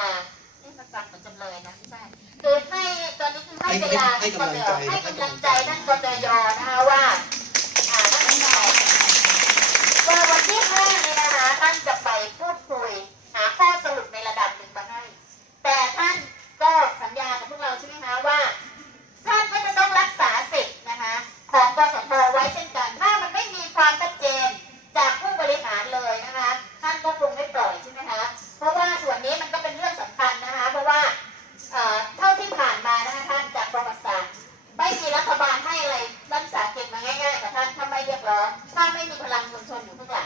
อ่ามันฟังเหมือนจำเลยนะไม่ใช่คือให้ตอนนี้คือให้เวลาให้กำลังใจให้กำลังใจท่านกตยนะคะว่าอ่าท่านกตยว่าวันที่ห้านี้นะคะท่านจะไปพูดคุย Vamos.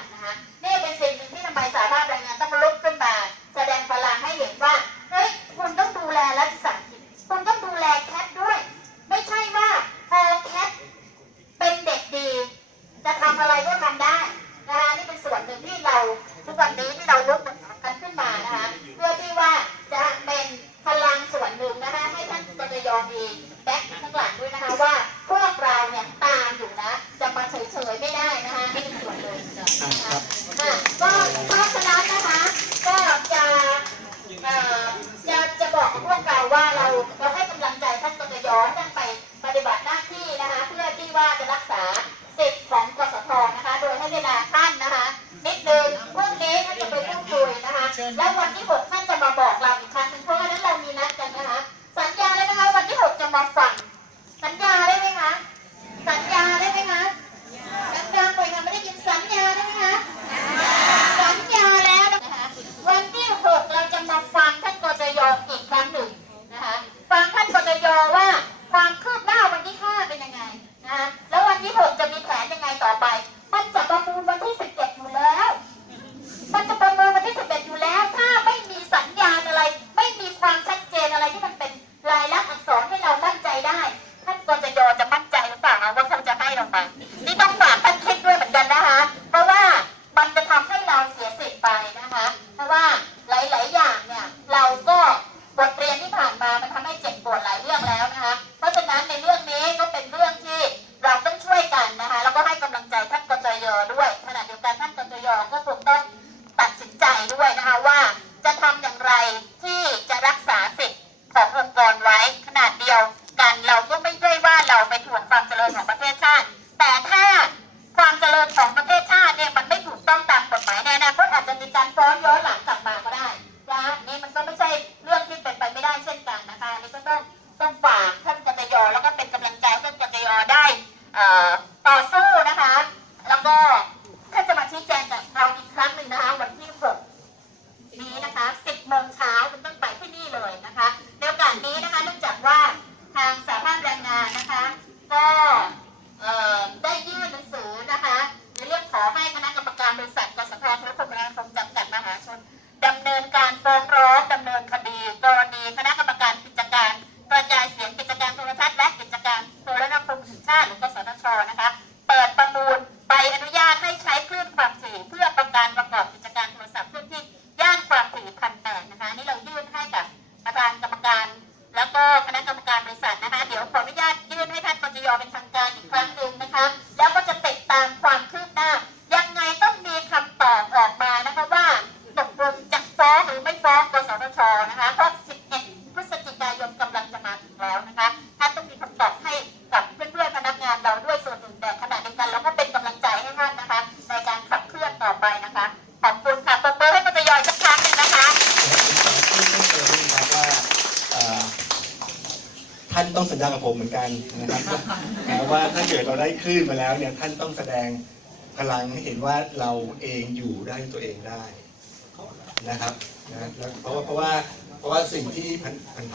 ที่จะรักษาสิทธิ์ขององค์กรไว้ขนาดเดียวกันเราก็ไม่ได้ว่าเราไปถ่วงความเจริญของประเทศชาติ แต่ถ้าความเจริญของประเทศชาติเนี่ยมันไม่ถูกต้องตามกฎหมายในอนาคตอาจจะมีการฟ้องย้อนหลังกลับมาก็ได้นะนี่มันก็ไม่ใช่เรื่องที่เป็นไปไม่ได้เช่นกันนะคะนี่ก็ต้องต้องฝากท่านกัตยแล้วก็เป็นกำลังใจให้กัตยได้อ่า ริษัทกสทธุรคมนาคมจำกัดมหาชนดำเนินการฟ้องร้องดำเนินคดี กรณีคณะกรรมการกิจการกระจายเสียง ต้องสัญญากับผมเหมือนกันนะครับว่าถ้าเกิดเราได้คลื่นมาแล้วเนี่ยท่านต้องแสดงพลังให้เห็นว่าเราเองอยู่ได้ตัวเองได้นะครับนะเพราะว่าเพราะว่าเพราะว่าสิ่งที่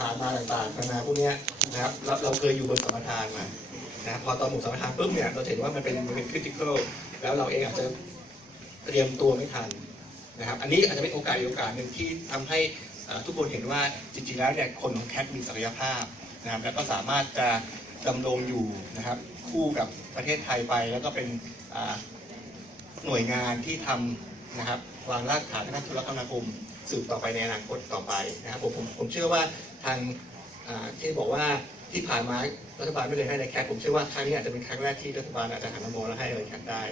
ผ่านมาต่างๆพนาพวกนี้นะครับเราเราเคยอยู่บนสมทานมานะพอตอนหมู่สมทานปุ๊บเนี่ยเราเห็นว่ามันเป็นมันเป็นคริติคอลแล้วเราเองอาจจะเตรียมตัวไม่ทันนะครับ อันนี้อาจจะเป็นโอกาสโอกาสหนึ่งที่ทำให้ทุกคนเห็นว่าจริงๆแล้วเนี่ยคนของแคทมีศักยภาพ นะครับแล้วก็สามารถจะดำรงอยู่นะครับคู่กับประเทศไทยไป แล้วก็เป็นหน่วยงานที่ทำนะครับวางรากฐานด้านธุรกรรมนาคมสืบต่อไปในอนาคตต่อไปนะครับผมผมผมเชื่อว่าทางที่บอกว่าที่ผ่านมารัฐบาลไม่เลยให้ในแคสผมเชื่อว่าครั้งนี้อาจจะเป็นครั้งแรกที่รัฐบาลอาจจะหันมามองและให้ในแคสได้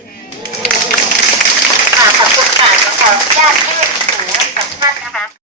ขอบคุณค่ะขออนุญาตยื่นหูสัมภาษณ์นะคะ